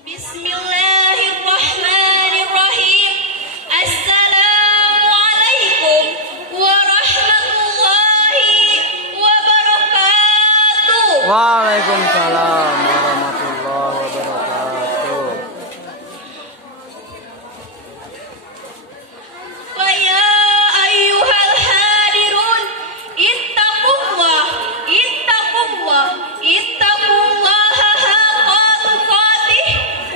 Bismillahirrahmanirrahim. Assalamualaikum warahmatullahi wabarakatuh. Waalaikumsalam warahmatullahi wabarakatuh. Wa ya ayyuhal hadirun, ittaqullah, ittaqullaha haqqa tuqatih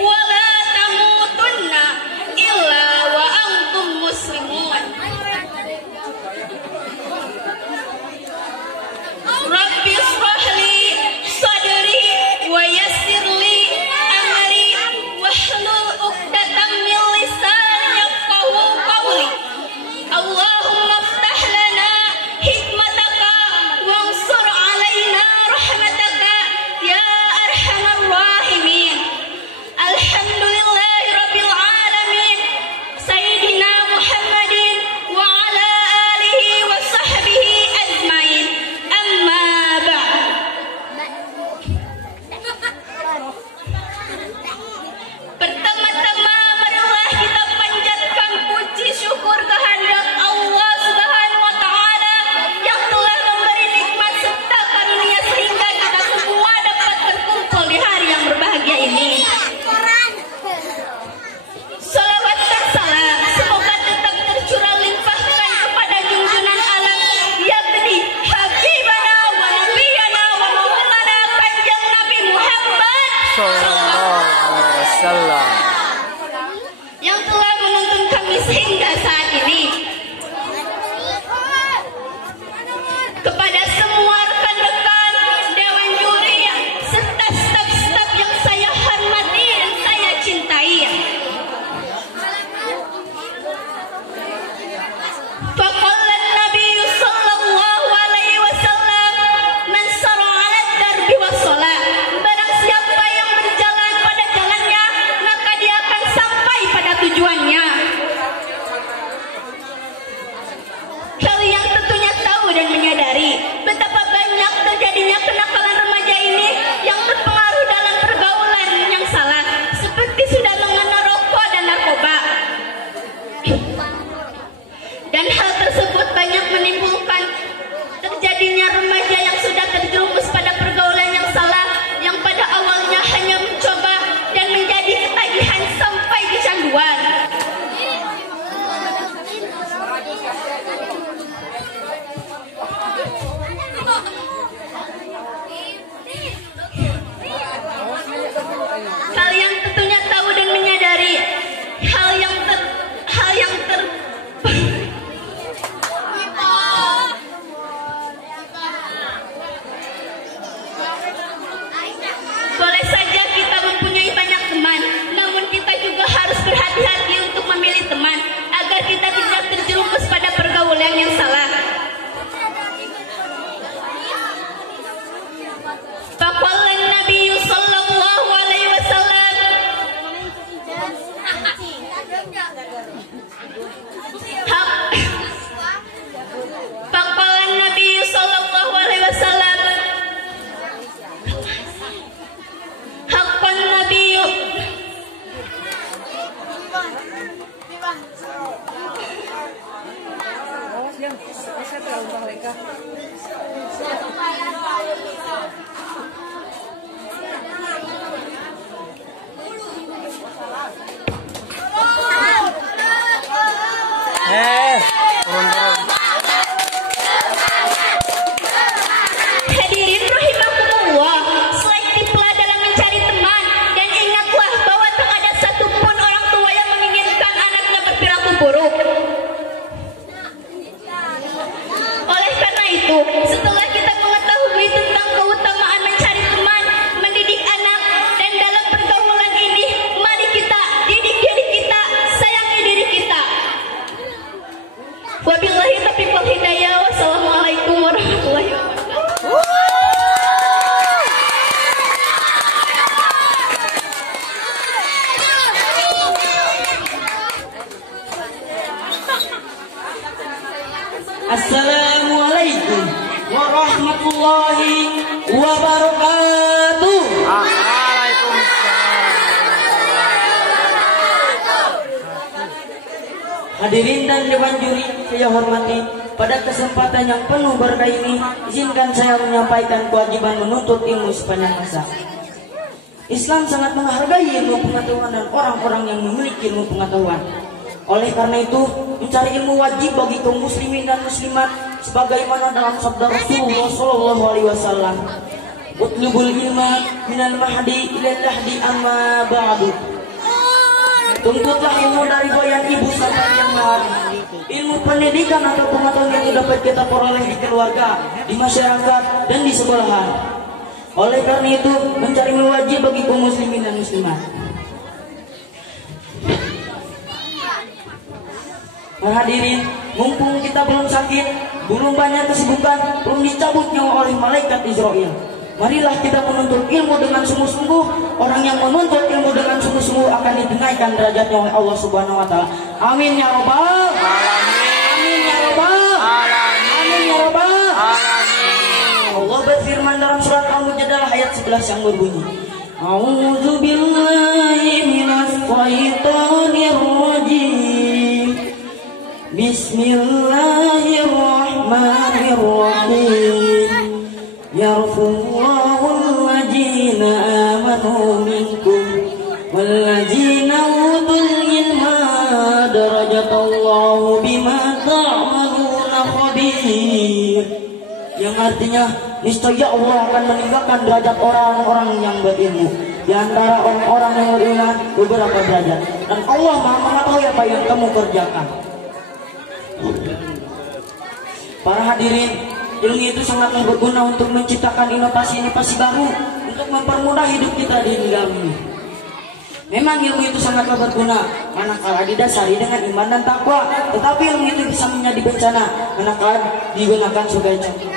wa la tamutunna illa wa antum muslimun. Rabbi shrah li sadri wa yassir li amri wahlul 'uqdatam min lisani yafqahu qawli. Allahumma iftah lana hikmataka wansur 'alaina rahmataka ya arhamar rahimin. Alhamdulillahi rabbil alamin. Sayyidina Muhammadin wa ala alihi wa sahbihi ajmain. Amma ba'd. Pertama-tama marilah kita panjatkan puji syukur kehadirat Allah Subhanahu wa taala yang telah memberi nikmat serta karunia sehingga kita semua dapat berkumpul di hari yang berbahagia ini. Salawat dan salam semoga tetap tercurah limpahkan kepada junjungan alam Yabdi Habibana wa Nabiyana wa Maulana Kanjeng Nabi Muhammad Sallallahu alaihi wasallam. yang telah menuntun kami sehingga saat ini. Kepada semua rekan-rekan Dewan Juri serta staf-staf yang saya hormati dan saya cintai. Faqala Nabi sallallahu alaihi wasallam, man sara 'ala darbi was shalah. Barang siapa yang berjalan pada jalannya, maka dia akan sampai pada tujuannya. Kalian tentunya tahu dan menyadari betapa banyak terjadinya kenakalan remaja ini yang terpengaruh dalam pergaulan yang salah, seperti sudah mengenal rokok dan narkoba. Dan hal tersebut banyak menimbulkan terjadinya remaja yang sudah terjerumus pada pergaulan yang salah, yang pada awalnya hanya mencoba dan menjadi ketagihan sampai kecanduan. Kalian tentunya tahu dan menyadari hal yang boleh saja kita mempunyai banyak teman, namun kita juga harus berhati-hati untuk memilih teman agar kita tidak terjerumus pada pergaulan yang salah. Faqala Nabi sallallahu alaihi wasallam, Faqala Nabi sallallahu alaihi wasallam, haqqan nabiyyu Turun. Hadirin rahimakumullah, selektiflah dalam mencari teman dan ingatlah bahwa tak ada satupun orang tua yang menginginkan anaknya berperilaku buruk. Oleh karena itu, setelah kita mengetahui tentang keutamaan mencari teman, mendidik anak, dan dalam pergaulan ini, mari kita didik diri kita, sayangi diri kita. Wabillahi taufiq wal hidayah. Wassalamualaikum warahmatullahi wabarakatuh. Assalamualaikum warahmatullahi wabarakatuh. Waalaikumsalam. Hadirin dan dewan juri saya hormati, pada kesempatan yang penuh berkah ini, izinkan saya menyampaikan kewajiban menuntut ilmu sepanjang masa. Islam sangat menghargai ilmu pengetahuan dan orang-orang yang memiliki ilmu pengetahuan. Oleh karena itu, mencari ilmu wajib bagi kaum muslimin dan muslimat, sebagaimana dalam sabda Rasulullah SAW. Utlubul ilma minal mahdi ilal lahdi amma ba'du. Tuntutlah ilmu dari boyan ibu sampai yang lahat. Ilmu pendidikan atau pengetahuan yang dapat kita peroleh di keluarga, di masyarakat, dan di sekolahan. Oleh karena itu, mencari ilmu wajib bagi kaum muslimin dan muslimat. Hadirin, mumpung kita belum sakit, belum banyak kesibukan, belum dicabut nyawa oleh malaikat Israel, marilah kita menuntut ilmu dengan sungguh-sungguh. Orang yang menuntut ilmu dengan sungguh-sungguh akan dinaikkan derajatnya oleh Allah Subhanahu wa taala. Amin ya rabbal alamin. Amin ya rabbal alamin. Amin ya rabbal alamin. Allah berfirman dalam surat Al-Mujadalah ayat 11 yang berbunyi, A'udzu billahi minasy syaithanir rajim. Bismillahirrahmanirrahim. Yarfa'ullahu allazina amanu minkum wallazina utul ilma darajatallahu bima ta'maluna khabir. Yang artinya, niscaya Allah akan meninggalkan derajat orang-orang yang berilmu di antara orang-orang yang berilmu beberapa derajat, dan Allah Maha mengetahui apa yang kamu kerjakan. Para hadirin, ilmu itu sangatlah berguna untuk menciptakan inovasi-inovasi baru untuk mempermudah hidup kita di dunia ini. Memang ilmu itu sangatlah berguna manakala didasari dengan iman dan takwa, tetapi ilmu itu bisa menjadi bencana manakala digunakan sebagai contoh.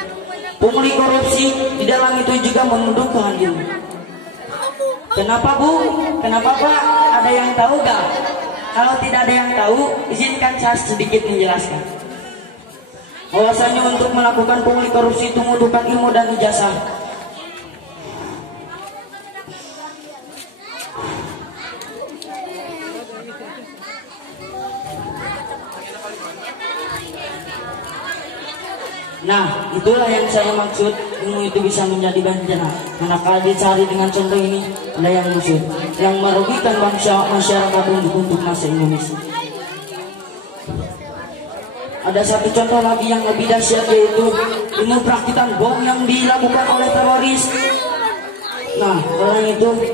Pungli korupsi di dalam itu juga menundukkan ilmu. Kenapa Bu? Kenapa Pak? Ada yang tahu gak? Kalau tidak ada yang tahu, izinkan saya sedikit menjelaskan. Bahwasanya untuk melakukan pungli korupsi itu membutuhkan ilmu dan ijazah. Nah, itulah yang saya maksud, ilmu itu bisa menjadi bencana. Manakala dicari dengan contoh ini, ada yang musuh, yang merugikan bangsa masyarakat untuk masa Indonesia. Ada satu contoh lagi yang lebih dahsyat, yaitu ilmu perakitan bom yang dilakukan oleh teroris. Nah, karena itu,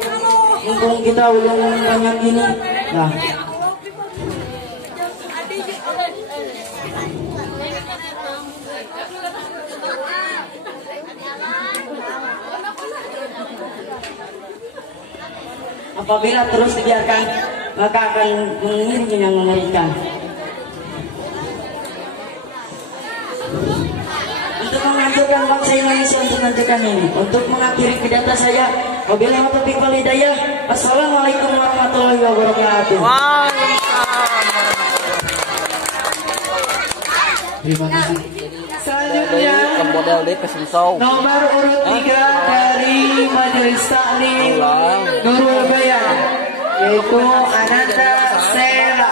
mumpung kita udah banyak ini, nah, apabila terus dibiarkan, maka akan mengiringi yang mengerikan. Untuk menghancurkan bangsa Indonesia, untuk menghancurkan ini, untuk mengakhiri pidato saya, wabillahi taufiq wal hidayah. Assalamualaikum warahmatullahi wabarakatuh. Terima kasih. Selanjutnya nomor urut 3 dari Majelis Taklim Nurul Bayan, yaitu Ananda Sela.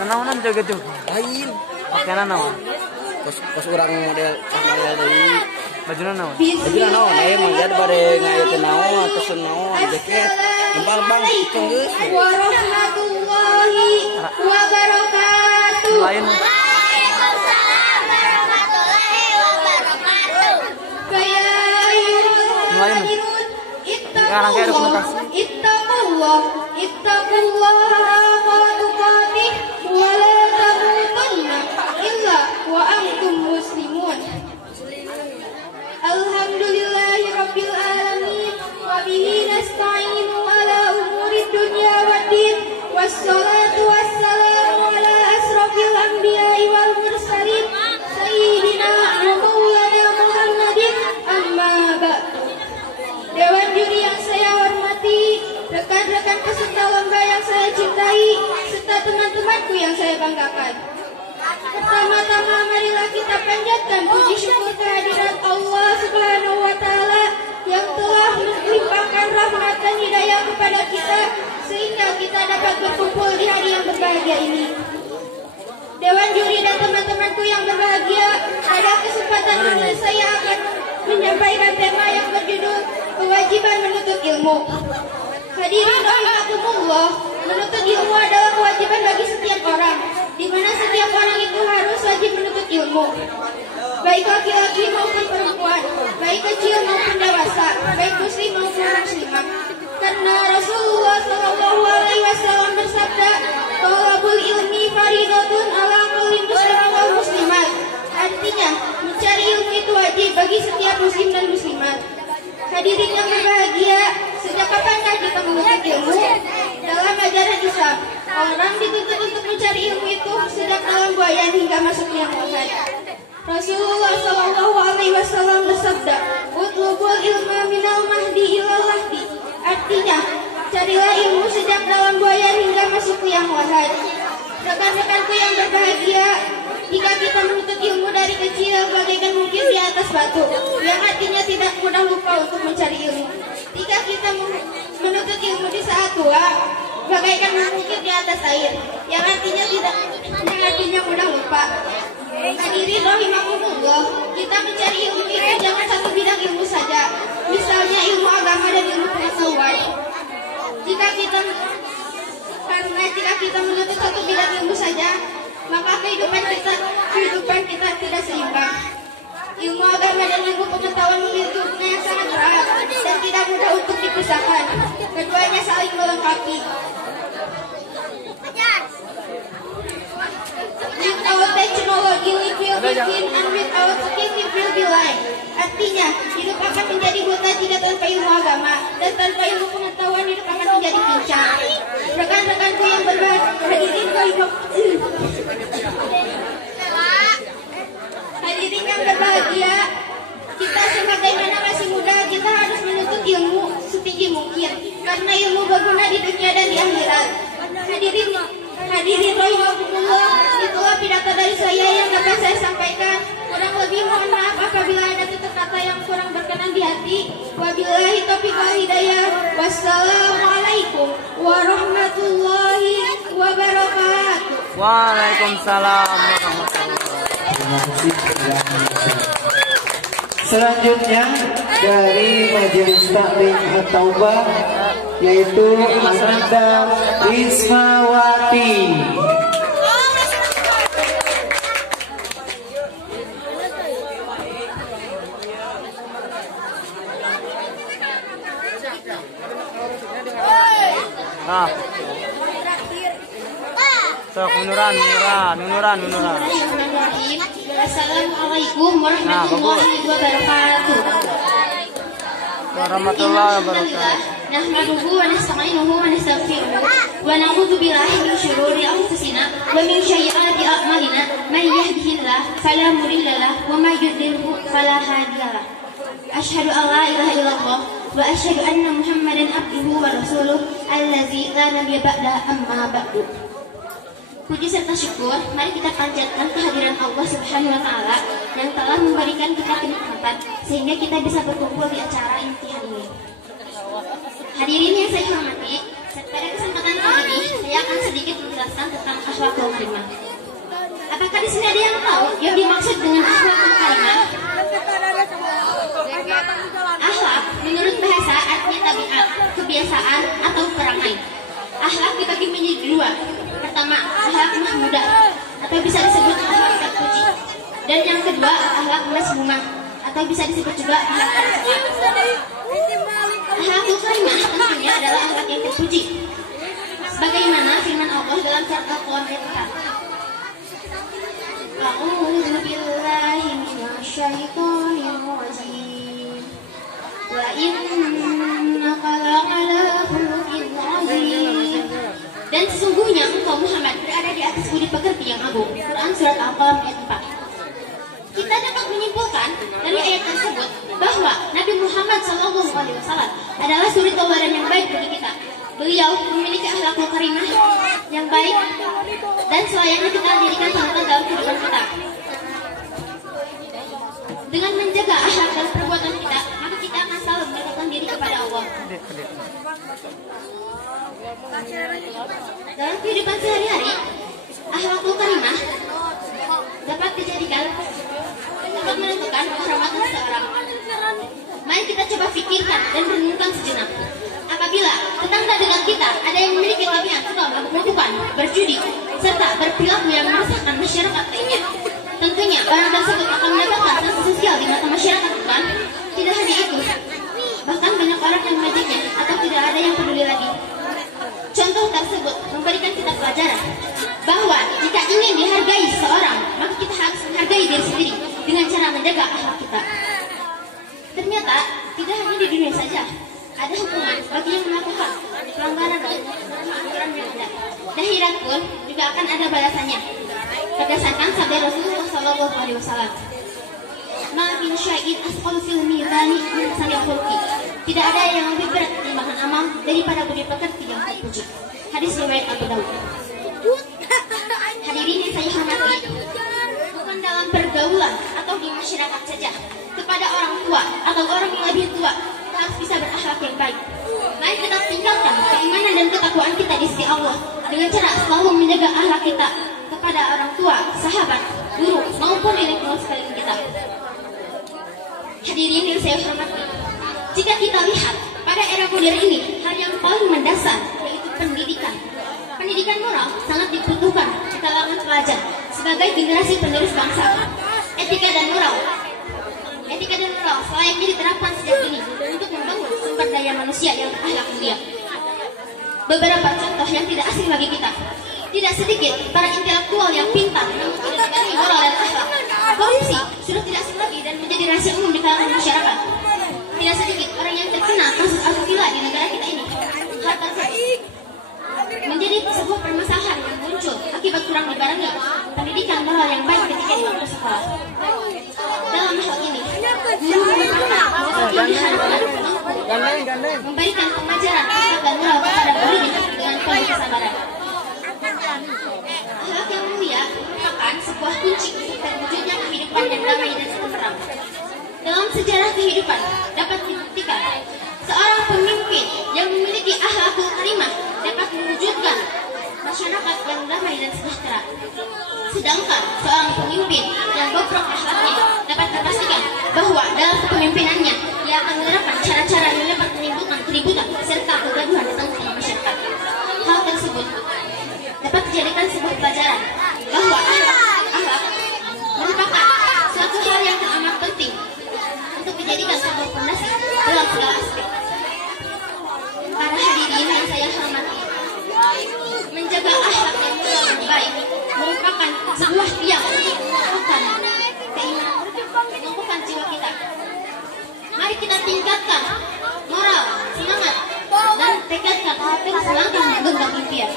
Nanaonan jaga tuh. Lain. Pakai nanaon. Pas orang model dari baju nanaon. baju nanaon, mangga bare ngayeun naon, terus naon, jaket. Empal bang itu geus. Warahmatullahi wabarakatuh. Lain. Waalaikumsalam warahmatullahi wabarakatuh. Kaya Lain. Sekarang kayak dokumentasi. Ittaqullah haqqa tuqatih wa la tamutunna illa wa antum muslimun. Alhamdulillahi rabbil alamin wa bihi nasta'inu ala umuri dunya waddin, wassalatu wassalamu ala asrafil anbiya'i wal mursalin sayyidina wa maulana Muhammadin, amma ba'du. Dewan juri yang saya hormati, rekan-rekan peserta lomba yang saya cintai, serta teman-temanku yang saya banggakan. Pertama-tama marilah kita panjatkan puji syukur kehadirat Allah Subhanahu wa taala yang telah melimpahkan rahmat dan hidayah kepada kita sehingga kita dapat berkumpul di hari yang berbahagia ini. Dewan juri dan teman-temanku yang berbahagia, pada kesempatan ini saya akan menyampaikan tema yang berjudul kewajiban menuntut ilmu. Hadirin rahimakumullah, menuntut ilmu adalah kewajiban bagi setiap orang, di mana setiap orang itu harus wajib menuntut ilmu. Baik laki-laki maupun perempuan, baik kecil maupun dewasa, baik muslim maupun muslimah. Karena Rasulullah Shallallahu Alaihi Wasallam bersabda, "Thalabul ilmi faridatun ala kulli muslim wal muslimat." Artinya, mencari ilmu itu wajib bagi setiap muslim dan muslimat. Hadirin yang berbahagia, sejak kapankah kita menuntut ilmu? Dalam ajaran Islam, orang dituntut untuk mencari ilmu itu sejak dalam buayan hingga masuk liang lahat. Rasulullah Shallallahu Alaihi Wasallam bersabda, "Utlubul ilma minal mahdi ilal lahdi." Artinya, carilah ilmu sejak dalam buayan hingga masuk liang lahat. Rekan-rekanku yang berbahagia, jika kita menuntut ilmu dari kecil bagaikan mungkin di atas batu, yang artinya tidak mudah lupa untuk mencari ilmu. Jika kita menuntut ilmu di saat tua, bagaikan mungkin di atas air, yang artinya mudah lupa. Hadirin rahimakumullah, kita mencari ilmu itu jangan satu bidang ilmu saja, misalnya ilmu agama dan ilmu pengetahuan. Jika kita menuntut satu bidang ilmu saja, maka kehidupan kita tidak seimbang. Ilmu agama dan ilmu pengetahuan memiliki hubungan yang sangat erat dan tidak mudah untuk dipisahkan. Keduanya saling melengkapi. Without technology we will begin and without cooking we will be light. Artinya, hidup akan menjadi buta jika tanpa ilmu agama, dan tanpa ilmu pengetahuan hidup akan menjadi pincang. Rekan-rekanku yang hadirin yang berbahagia, kita sebagaimana masih muda, kita harus menuntut ilmu setinggi mungkin, karena ilmu berguna di dunia dan di akhirat. Hadirin rahimakumullah, itulah pidato dari saya yang dapat saya sampaikan. Kurang lebih mohon maaf apabila ada tutur kata yang kurang berkenan di hati. Wabillahi taufiq wal hidayah. Wassalamualaikum warahmatullahi wabarakatuh. Waalaikumsalam warahmatullahi wabarakatuh. Selanjutnya dari Majelis Taklim At-Taubah yaitu Ananda Rismawati. Sok menuran. Assalamualaikum warahmatullahi wabarakatuh. Warahmatullahi wabarakatuh. Nahmaduhu wa nasta'inuhu wa nastaghfiruh wa na'udzu billahi min syururi anfusina wa min sayyiati a'malina. May yahdihillahu fala mudilla lahu wa may yudlilhu fala hadiya lahu. Asyhadu an la ilaha illallah wa asyhadu anna Muhammadan abduhu wa rasuluh allazi la nabiyya ba'da amma ba'du. Puji serta syukur, mari kita panjatkan kehadiran Allah Subhanahu wa taala yang telah memberikan kita kenikmatan sehingga kita bisa berkumpul di acara imtihan ini. Hadirin yang saya hormati, pada kesempatan kali ini saya akan sedikit menjelaskan tentang akhlakul karimah. Apakah di sini ada yang tahu yang dimaksud dengan akhlakul karimah? Akhlak menurut bahasa artinya tabiat, kebiasaan atau perangai. Akhlak dibagi menjadi dua. Pertama, akhlak mahmudah atau bisa disebut akhlak terpuji. Dan yang kedua, akhlak mazmumah atau bisa disebut juga akhlak tercela. Akhlakul karimah tentunya adalah akhlak yang terpuji. Sebagaimana firman Allah dalam surat Al-Qur'an ayat 4. A'udzu billahi minasyaitonir rajim. Wa innaka la'ala khuluqin 'azim. Dan sesungguhnya engkau Muhammad berada di atas budi pekerti yang agung. Quran surat Al-Qalam ayat 4. Kita dapat menyimpulkan dari ayat tersebut bahwa Nabi Muhammad SAW adalah suri tauladan yang baik bagi kita. Beliau memiliki akhlakul karimah yang baik dan selayaknya kita dirikan teladan dalam kehidupan kita. Dengan menjaga akhlak dan perbuatan kita, maka kita akan selalu mendekatkan diri kepada Allah. Dalam kehidupan sehari-hari, akhlakul karimah dapat dijadikan untuk menentukan kehormatan seseorang. Mari kita coba pikirkan dan renungkan sejenak. Apabila tetangga dekat kita ada yang memiliki kelebihan suka melakukan berjudi serta berperilaku yang meresahkan masyarakat lainnya, tentunya orang tersebut akan mendapatkan sanksi sosial di mata masyarakat, bukan? Tidak hanya itu, bahkan banyak orang yang mengejeknya atau tidak ada yang peduli lagi. Contoh tersebut memberikan kita pelajaran bahwa jika ingin dihargai seseorang, maka kita harus menghargai diri sendiri dengan cara menjaga akhlak kita. Ternyata tidak hanya di dunia saja ada hukuman bagi yang melakukan pelanggaran dan aturan yang ada. Di akhirat pun juga akan ada balasannya. Berdasarkan sabda Rasulullah SAW, "Ma min syai'in asqalu fil mizani min husnil khuluqi." Tidak ada yang lebih berat timbangan amal daripada budi pekerti yang terpuji. Hadis riwayat Abu Dawud. Hadirin yang saya hormati, bukan dalam pergaulan atau di masyarakat saja, kepada orang tua atau orang yang lebih tua kita harus bisa berakhlak yang baik. Mari kita tingkatkan keimanan dan ketakwaan kita di sisi Allah dengan cara selalu menjaga akhlak kita kepada orang tua, sahabat, guru maupun di lingkungan sekeliling kita. Hadirin yang saya hormati, jika kita lihat pada era modern ini, hal yang paling mendasar yaitu pendidikan. Pendidikan moral sangat dibutuhkan di kalangan pelajar sebagai generasi penerus bangsa. Etika dan moral selayaknya diterapkan sejak dini untuk membangun sumber daya manusia yang berakhlak mulia. Beberapa contoh yang tidak asing bagi kita. Tidak sedikit para intelektual yang pintar namun tidak dibarengi moral dan akhlak. Korupsi sudah tidak asing lagi dan menjadi rahasia umum di kalangan masyarakat. Tidak sedikit orang yang terkena kasus asusila di negara kita ini. Hal tersebut menjadi sebuah permasalahan yang muncul akibat kurang dibarengi pendidikan moral yang baik ketika di waktu sekolah. Dalam hal ini, guru merupakan yang diharapkan memberikan pengajaran akhlak dan moral kepada muridnya dengan penuh kesabaran. Akhlak yang mulia merupakan sebuah kunci untuk terwujudnya kehidupan yang damai dan tentram. Dalam sejarah kehidupan dapat dibuktikan seorang pemimpin yang memiliki akhlakul karimah dapat mewujudkan masyarakat yang damai dan sejahtera. Sedangkan seorang pemimpin yang bobrok akhlaknya dapat dipastikan bahwa dalam kepemimpinannya ia akan menerapkan cara-cara yang dapat menimbulkan keributan serta kegaduhan di tengah masyarakat. Hal tersebut dapat dijadikan sebuah pelajaran bahwa akhlak merupakan suatu hal yang amat penting untuk dijadikan sebuah fondasi dalam segala aspek. Para hadirin yang saya hormati, menjaga akhlak yang mulia dan baik merupakan sebuah tiang untuk menumbuhkan keimanan, menumbuhkan jiwa kita. Mari kita tingkatkan moral, semangat, dan tekadkan untuk selangkah menggenggam impian.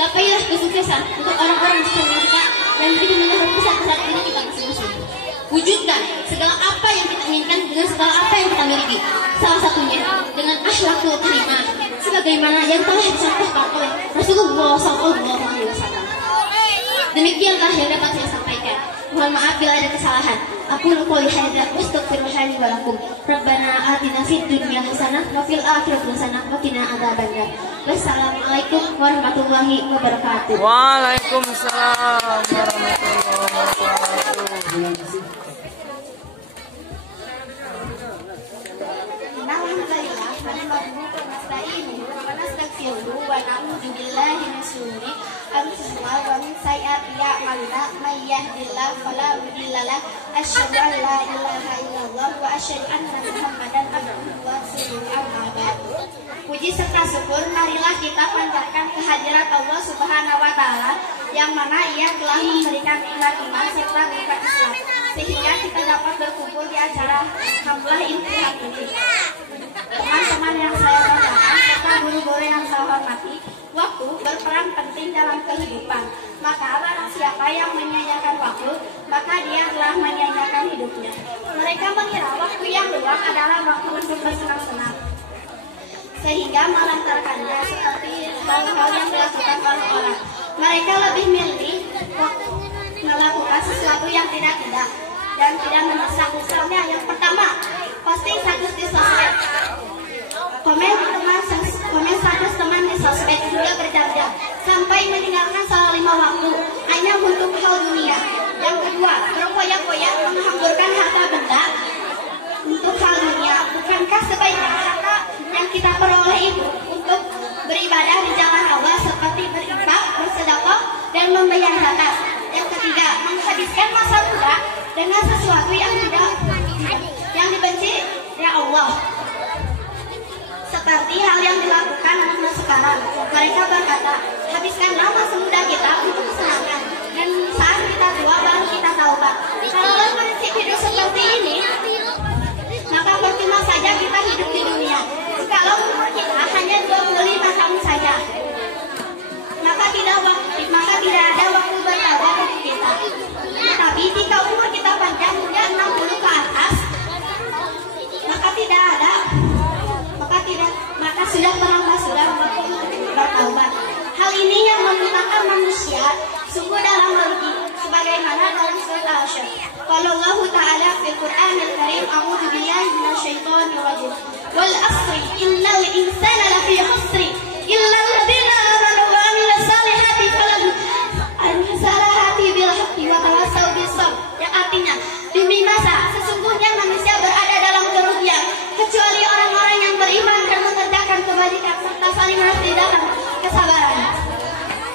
Gapailah kesuksesan untuk orang-orang di sekitar kita dan begitu menjadi besar diri kita masing-masing. Wujudkan segala apa yang kita inginkan dengan segala apa yang kita miliki. Salah satunya dengan akhlakul karimah, sebagaimana yang telah dicontohkan oleh Rasulullah SAW. Demikianlah yang dapat saya sampaikan. Mohon maaf bila ada kesalahan. Aku qouli hadza wa astaghfirullaha li wa lakum. Rabbana atina fid dunya hasanah wa fil akhirati hasanah wa qina adzabannar. Wassalamualaikum warahmatullahi wabarakatuh. Waalaikumsalam warahmatullahi wabarakatuh. ومن سيئات أعمالنا من يهد الله فلا مضل له أشهد أن لا إله إلا الله وأشهد أن محمدا عبده ورسوله أما بعد. Puji serta syukur marilah kita panjatkan kehadirat Allah Subhanahu wa taala yang mana Ia telah memberikan nikmat iman serta nikmat Islam sehingga kita dapat berkumpul di acara Hamlah Intihat ini. Teman-teman yang saya banggakan serta guru-guru yang saya hormati, waktu berperan penting dalam kehidupan. Maka barang siapa yang menyia-nyiakan waktu, maka dia telah menyia-nyiakan hidupnya. Mereka mengira waktu yang luang adalah waktu untuk bersenang-senang, sehingga melantarkannya seperti hal-hal yang dilakukan orang-orang. Mereka lebih milih melakukan sesuatu yang tidak-tidak dan tidak mendesak. Misalnya yang pertama, posting status di sosmed, komen status teman di sosmed juga berjam-jam sampai meninggalkan salah 5 waktu hanya untuk hal dunia. Yang kedua, berfoya-foya menghamburkan harta benda untuk hal dunia. Bukankah sebaiknya harta yang kita peroleh itu untuk beribadah di jalan Allah seperti berinfak, bersedekah, dan membayar zakat? Yang ketiga, menghabiskan masa muda dengan sesuatu yang dibenci ya Allah, seperti hal yang dilakukan anak sekarang. Mereka berkata, habiskanlah masa muda kita untuk kesenangan, dan saat kita tua baru kita taubat. Kalau prinsip hidup seperti ini, maka percuma saja kita hidup di dunia. Kalau umur kita hanya 25 tahun saja, maka tidak ada waktu bertaubat untuk kita. Tetapi jika umur kita panjang hingga 60 ke atas, maka sudah terlambat waktu bertaubat. Hal ini yang memintakan manusia sungguh dalam merugi, sebagaimana dalam surat Al-Asy. Qala Allah Ta'ala fil Qur'anil Karim, a'udzu billahi minasyaitonir rajim. Wal 'asri innal insana lafi khusri illa alladziina aamanu wa 'amilus shalihati falahum al-salihati bil haqqi wa tawassaw bis sabr. Yang artinya, demi masa sesungguhnya manusia berada dalam kerugian kecuali orang-orang yang beriman dan mengerjakan kebajikan serta saling mengerti dalam kesabaran.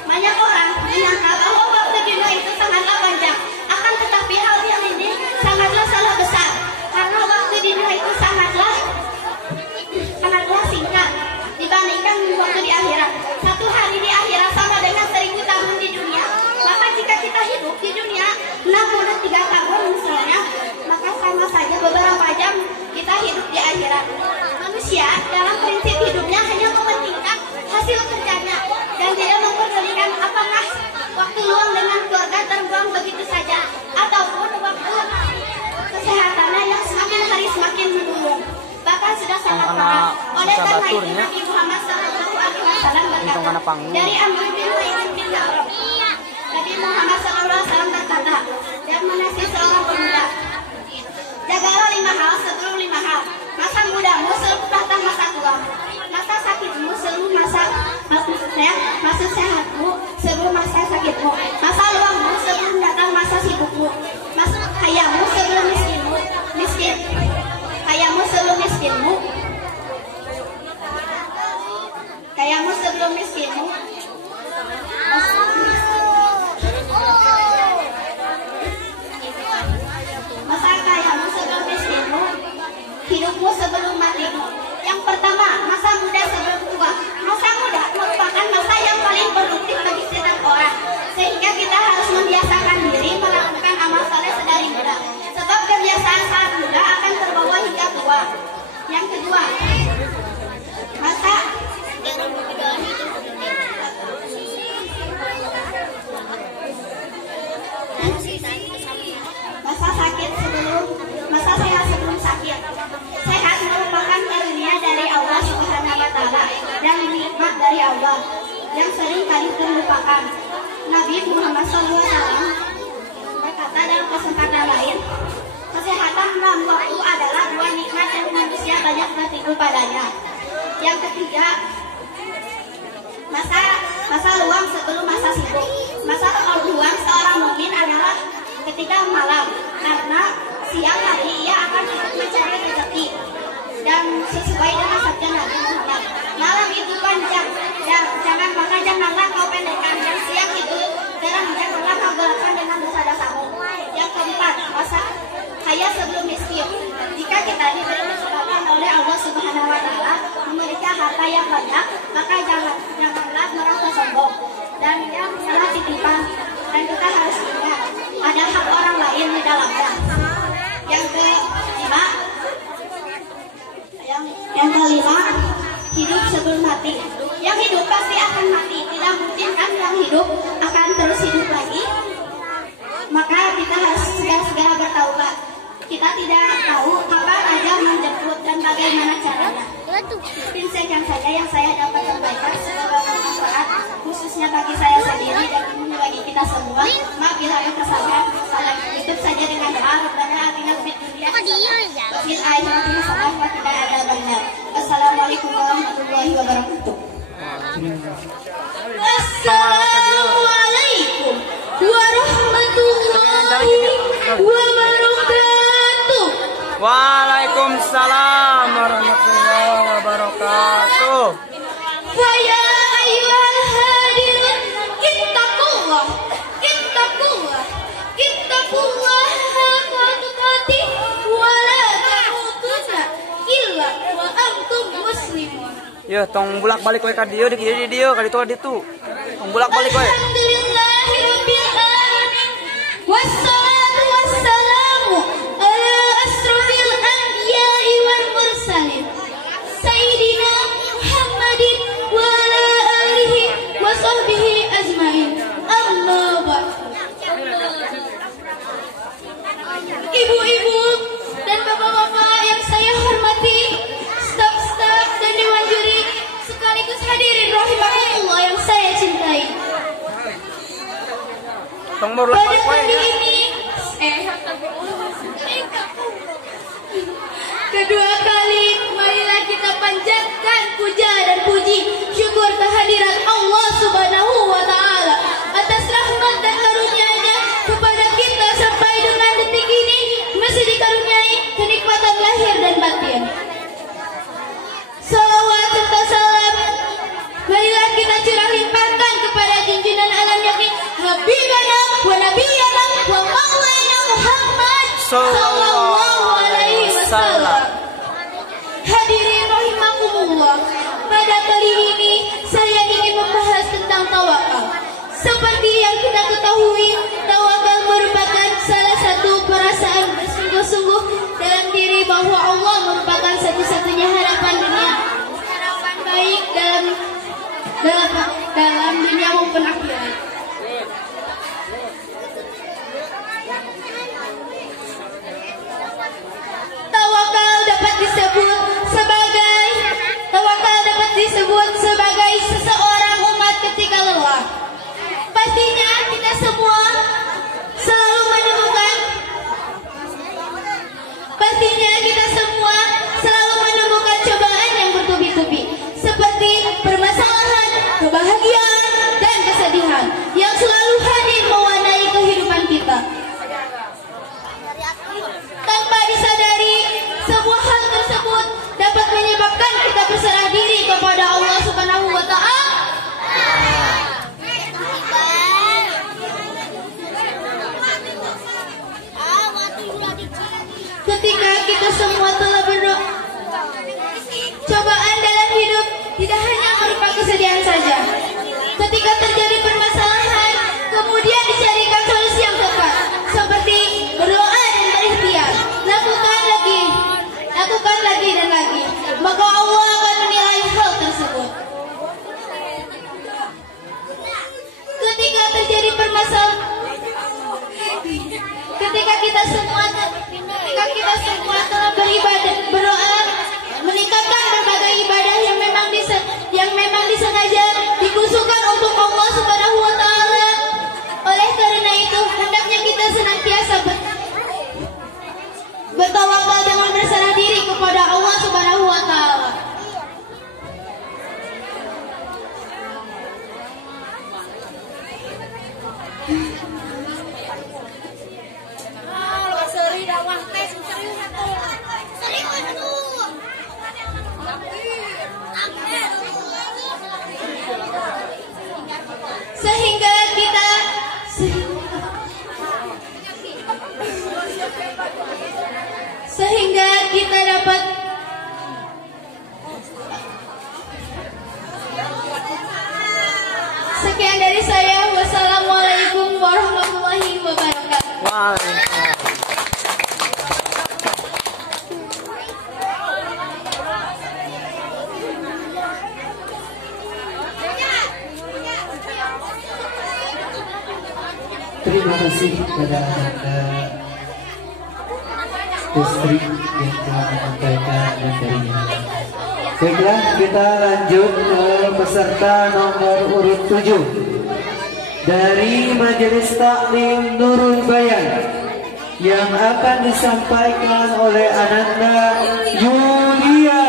Banyak orang menyangka bahwa waktu dunia itu sangatlah panjang, akan tetapi hal yang ini sangatlah salah besar, karena waktu dunia itu sangatlah singkat dibandingkan waktu di akhirat. Satu hari di akhirat sama dengan 1000 tahun di dunia. Maka jika kita hidup di dunia 63 tahun misalnya, maka sama saja beberapa jam kita hidup di akhirat. Manusia dalam prinsip hidupnya hanya mementingkan hasil kerjanya dan tidak memperdulikan apakah waktu luang dengan keluarga terbuang begitu saja ataupun waktu kesehatannya yang semakin hari semakin menurun. Bahkan sudah sangat parah. Oleh karena itu Nabi Muhammad SAW berkata, dari Amr bin Lu'ay bin Jarrah, Nabi Muhammad SAW berkata, yang menasih seorang pemuda, jagalah 5 hal sebelum 5 hal. Masa mudamu sebelum datang masa tua, masa sakitmu sebelum masa sehatmu sebelum masa sakitmu, masa luangmu sebelum datang masa sibukmu, masa kayamu sebelum kayamu sebelum miskinmu, masa kayamu sebelum miskinmu, hidupmu sebelum matimu. Yang pertama, masa muda sebelum tua. Masa muda merupakan masa yang paling produktif bagi setiap orang, sehingga kita harus membiasakan diri melakukan amal soleh sedari muda, sebab kebiasaan saat muda akan terbawa hingga tua. Yang kedua, masa sehat sebelum sakit. Sehat merupakan karunia dari Allah Subhanahu wa Ta'ala dan nikmat dari Allah yang sering kali terlupakan. Nabi Muhammad SAW berkata dalam kesempatan lain, kesehatan dalam waktu adalah 2 nikmat yang manusia banyak tertipu padanya. Yang ketiga, masa luang sebelum masa sibuk. Masa luang seorang mukmin adalah ketika malam, karena siang hari ia akan mencari rezeki dan sesuai dengan sabda Nabi Muhammad, malam itu panjang dan janganlah kau pendekkan, dan siang itu terang janganlah kau gelapkan dengan dosa-dosamu. Yang keempat, masa kaya sebelum miskin. Jika kita diberi kesempatan oleh Allah Subhanahu wa Ta'ala memberikan harta yang banyak, maka janganlah merasa sombong dan yang salah titipan, dan kita harus ingat ada hak orang lain di dalamnya. Yang kelima, hidup sebelum mati. Yang hidup pasti akan mati, tidak mungkin kan yang hidup akan terus hidup lagi. Maka kita harus segera bertaubat. Kita tidak tahu kapan ajal menjemput dan bagaimana caranya. Mungkin sekian saja yang saya dapat sampaikan, semoga bermanfaat. khususnya bagi saya sendiri dan bagi kita semua. Maaf bila ada kesalahan. Tutup saja dengan doa Rabbana atina fid dunya hasanah wa fil akhirati hasanah wa qina adzabannar. Assalamualaikum warahmatullahi wabarakatuh. Assalamualaikum warahmatullahi wabarakatuh. Waalaikumsalam warahmatullahi wabarakatuh. Faya ayyuhal hadirin ittaqullah haqqa tuqatih wa la tamutunna illa wa antum muslimun. Ya, tong bulak balik we ka dieu di dieu ka ditu ditu. Tong bulak balik we. Alhamdulillahirabbil alamin. Wassalatu wassalamu ala asrofil anbiya'i wal mursalin. Sayyidina Muhammadin wa ala alihi wa sahbihi ajmain. Amma ba'd. Ibu-ibu dan bapak-bapak yang saya hormati, staf-staf dan dewan juri sekaligus hadirin rahimakumullah yang saya cintai. Tong bulak Pada balik we pagi ya. ini, kedua kali marilah kita panjatkan puja dan puji syukur kehadiran Allah Subhanahu wa taala atas rahmat dan karunia-Nya kepada kita sampai dengan detik ini masih dikaruniai kenikmatan lahir dan batin. Salawat serta salam marilah kita curah limpahkan kepada junjungan alam yakni Habibana wa Nabiyana wa Maulana Muhammad sallallahu alaihi wasallam. Hadirin rahimakumullah, pada kali ini saya ingin membahas tentang tawakal. Seperti yang kita ketahui, tawakal merupakan salah satu perasaan bersungguh-sungguh dalam diri bahwa Allah merupakan satu-satunya harapan dunia, harapan baik dalam dunia maupun akhirat. Tawakal dapat disebut sebagai seseorang umat ketika lelah. Pastinya kita semua selalu menemukan cobaan yang bertubi-tubi, seperti permasalahan, kebahagiaan, dan kesedihan yang selalu hadir mewarnai kehidupan kita. Tanpa disadari, sebuah hal tersebut dapat menyebabkan kita berserah diri kepada Allah Subhanahu wa taala. Ketika kita semua telah berdoa, cobaan dalam hidup tidak hanya berupa kesedihan saja. Ketika terjadi permasalahan, kemudian dicarikan solusi yang tepat, seperti berdoa dan berikhtiar. Lakukan lagi dan lagi, maka Allah akan menilai hal tersebut. Ketika terjadi permasalahan, ketika kita semua telah beribadah, berdoa, meningkatkan berbagai ibadah yang memang disengaja dikhususkan untuk Allah Subhanahu wa taala. Oleh karena itu, hendaknya kita senantiasa bertawakal dengan berserah diri kepada Allah Subhanahu wa taala. Sehingga kita dapat sekian dari saya. Wassalamualaikum warahmatullahi wabarakatuh. Waalaikumsalam. Terima kasih kepada Anda istri yang telah menyampaikan materinya. Baiklah, kita lanjut ke peserta nomor urut 7 dari Majelis Taklim Nurul Bayan yang akan disampaikan oleh Ananda Yulia.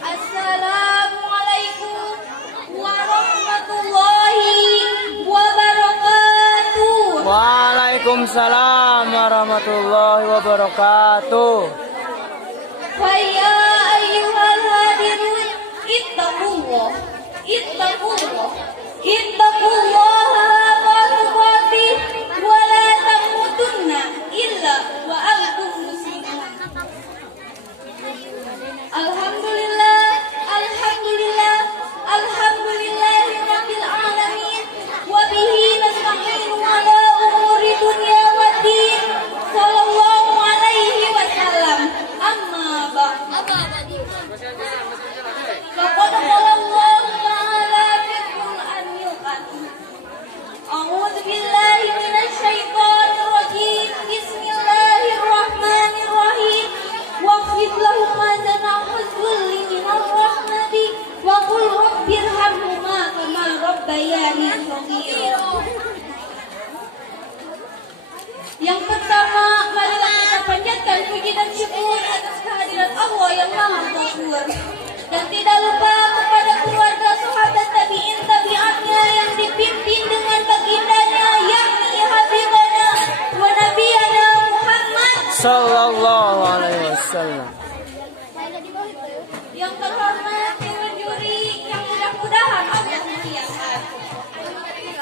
Assalamualaikum warahmatullahi wabarakatuh. Waalaikumsalam warahmatullahi wabarakatuh. Faya ayyuhal hadirun ittaqullah ittaqullah ittaqullaha haqqa tuqatih wa la tamutunna illa wa antum muslimun. Alhamdulillah alhamdulillah alhamdulillahirabbil alamin wa bihi nasta'inu ala umuri dunya waddin. Sallallahu alaihi wasallam. Amma ba'd. Laqad qala Allah ta'ala fil Qur'anil Karim. A'udzu billahi minasy syaithanir rajim. Bismillahirrahmanirrahim. Waqfid lahum ma janaha dhulli minar rahmati wa qul rabbirhamhuma kama rabbayani shaghira. Yang pertama, marilah kita panjatkan puji dan syukur atas kehadiran Allah yang Maha Ghafur. Dan tidak lupa kepada keluarga sahabat tabi'in tabi'atnya yang dipimpin dengan bagindanya yakni Habibana wa Nabiyana Muhammad Sallallahu alaihi wasallam. Yang terhormat dewan juri yang mudah-mudahan Allah muliakan,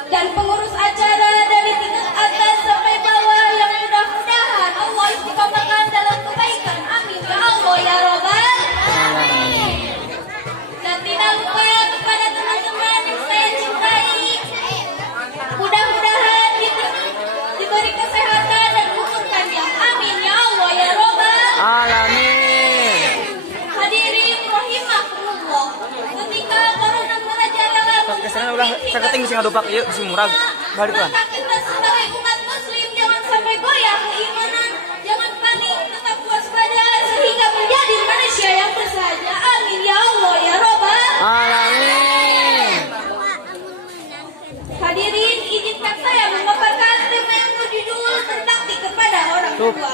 dan pengurus acara dari tingkat atas sampai bawah yang mudah-mudahan Allah istiqomahkan dalam kebaikan. Amin ya Allah ya Rabbal alamin. Dan tidak lupa kepada teman-teman yang saya cintai, mudah-mudahan diberi kesehatan dan umur panjang. Amin ya Allah ya Rabbal Alamin. hadirin rahimakumullah. Ketika corona merajalela Kesannya ulah saketing sing ngadupak ieu si murag. Balik lah. maka kita sebagai umat muslim jangan sampai goyah keimanan, jangan panik, tetap waspada sehingga menjadi manusia yang bersahaja. Amin ya Allah ya Rabbal Alamin. hadirin, izinkan saya memaparkan tema yang berjudul berbakti kepada orang tua.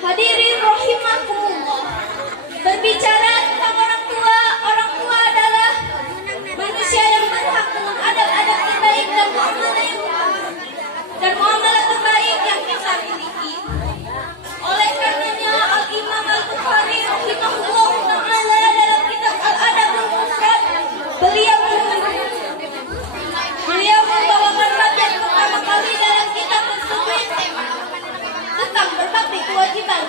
Hadirin rahimakumullah, berbicara tentang orang tua adalah manusia yang berhak dengan adab-adab terbaik dan muamalah terbaik yang kita miliki. Oleh karenanya Al-Imam Al-Bukhari rahimahullah ta'ala dalam kitab Al-Adabul Mufrad beliau membawakan bagian pertama kali dalam kitab tersebut tentang berbakti kewajiban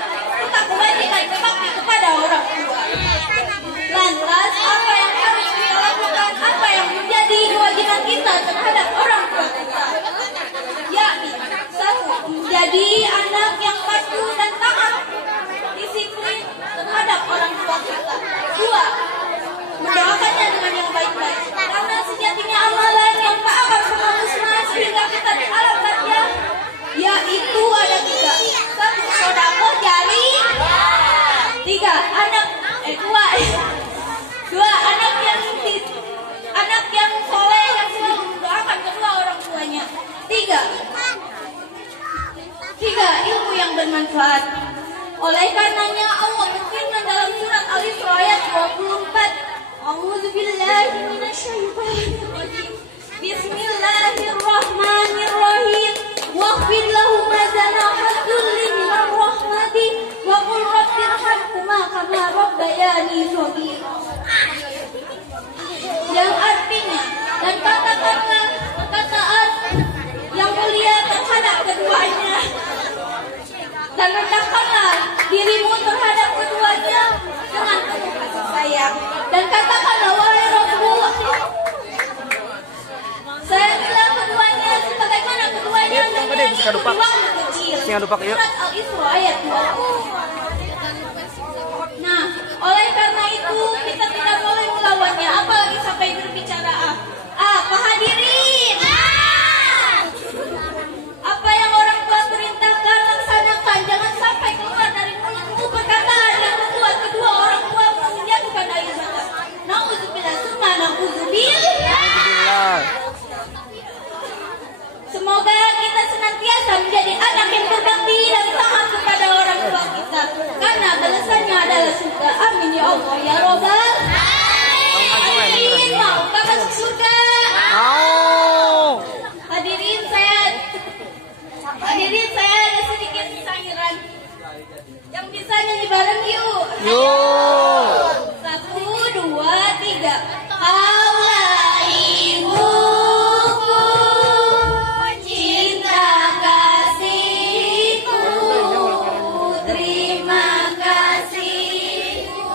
berbakti kepada orang tua. Lantas apa yang harus kita lakukan, apa yang menjadi kewajiban kita terhadap orang tua kita? Yakni, satu, menjadi anak yang patuh dan taat, disiplin terhadap orang tua kita. Dua, mendoakannya dengan yang baik-baik, karena sejatinya amalan yang tak akan pernah musnah sehingga kita di alam barzah, yaitu ada tiga. Satu, sedekah jariah. Tiga, dua anak yang soleh yang selalu mendoakan kedua orang tuanya. Tiga, ilmu yang bermanfaat. Oleh karenanya Allah berfirman dalam surat Al-Isra ayat 24, A'udzubillahi minasyaitonirrajim. Bismillahirrahmanirrahim. Waqfid lahum ma janaha dhulli minar rahmati wa qul rabbirhamhuma kama rabbayani shaghira. Yang artinya, dan katakanlah perkataan yang mulia terhadap keduanya, dan rendahkanlah dirimu terhadap keduanya tinggal dupak yuk. Surat Al-Isra ayat 20. Nah, oleh karena itu kita tidak boleh melawannya, apalagi sampai berbicara. Apa hadirin? Apa yang orang tua perintahkan laksanakan, jangan sampai keluar dari mulutmu perkataan yang membuat kedua orang tuamu menjatuhkan air mata. Nauzubillah summa nauzubillah. Semoga kita senantiasa menjadi anak yang berbakti dan taat kepada orang tua kita, karena balasannya adalah surga. Amin ya Allah ya Robbal. Hadirin mau masuk surga? Hadirin saya ada sedikit sairan yang bisa nyanyi bareng yuk. Yuk. 1, 2, 3. Kaulah ibuku, cinta kasihku, terima kasihku,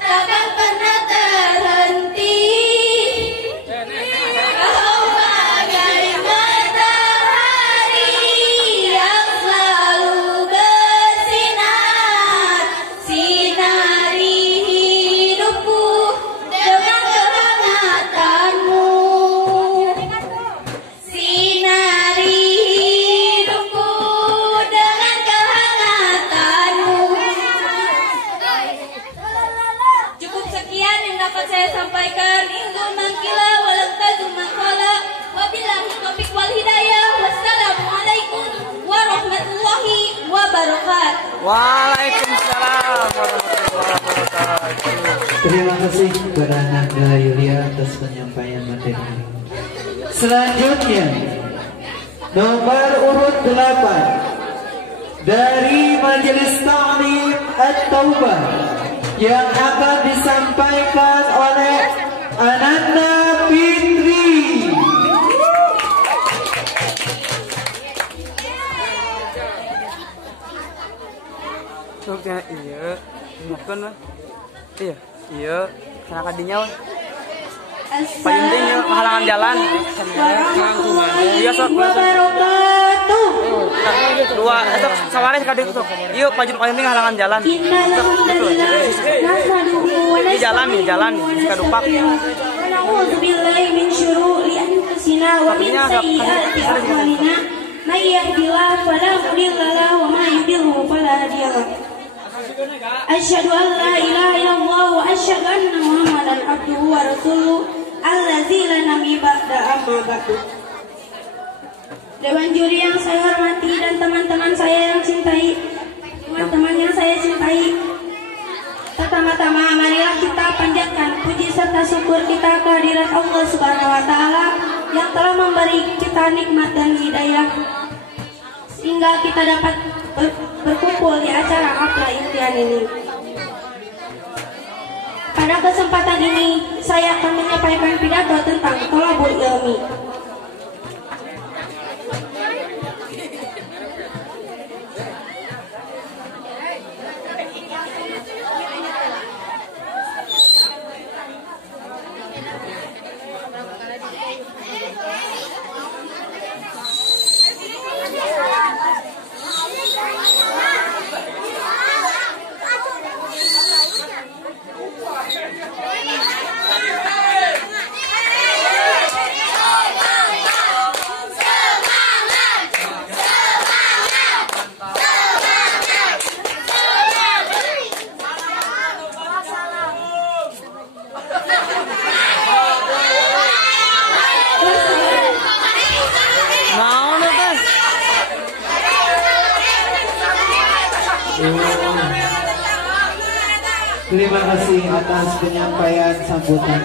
takkan pernah terhenti. Kau bagai matahari yang selalu bersinar, sinari hidupku dengan kehangatanmu, sinari hidupku dengan kehangatanmu. Cukup sekian yang dapat saya sampaikan. Ingul mangkila walam tazum mangkala. Wabillahi taufiq wal hidayah. Wassalamualaikum warahmatullahi wabarakatuh. Waalaikumsalam warahmatullahi wabarakatuh. Terima kasih kepada Nanda Yulia atas penyampaian materi. Selanjutnya nomor urut 8 dari Majelis Ta'lim At-Taubah yang akan disampaikan oleh Ananda Fitri. Iya, bukan lah. Iya, karena kadinya pentingnya halangan jalan. Iya, sok. Dua, itu sawaris kadang sok. Yuk, maju paling halangan jalan. Ini jalan nih, suka dupak. Na'udzubillahi min syururi anfusina wa min sayyiati a'malina. May yahdihillahu fala mudilla lahu wa may yudlilhu fala hadiya lahu. Asyhadu an la ilaha illallah wa asyhadu anna Muhammadan abduhu wa rasuluh allazi la nabiyya ba'da amma ba'du. Dewan juri yang saya hormati dan teman-teman saya yang cintai, teman-teman yang saya cintai, pertama-tama marilah kita panjatkan puji serta syukur kita kehadirat Allah Subhanahu wa taala yang telah memberi kita nikmat dan hidayah sehingga kita dapat berkumpul di acara Haflah Imtihan ini. Pada kesempatan ini saya akan menyampaikan pidato tentang thalabul ilmi. Terima kasih atas penyampaian sambutan.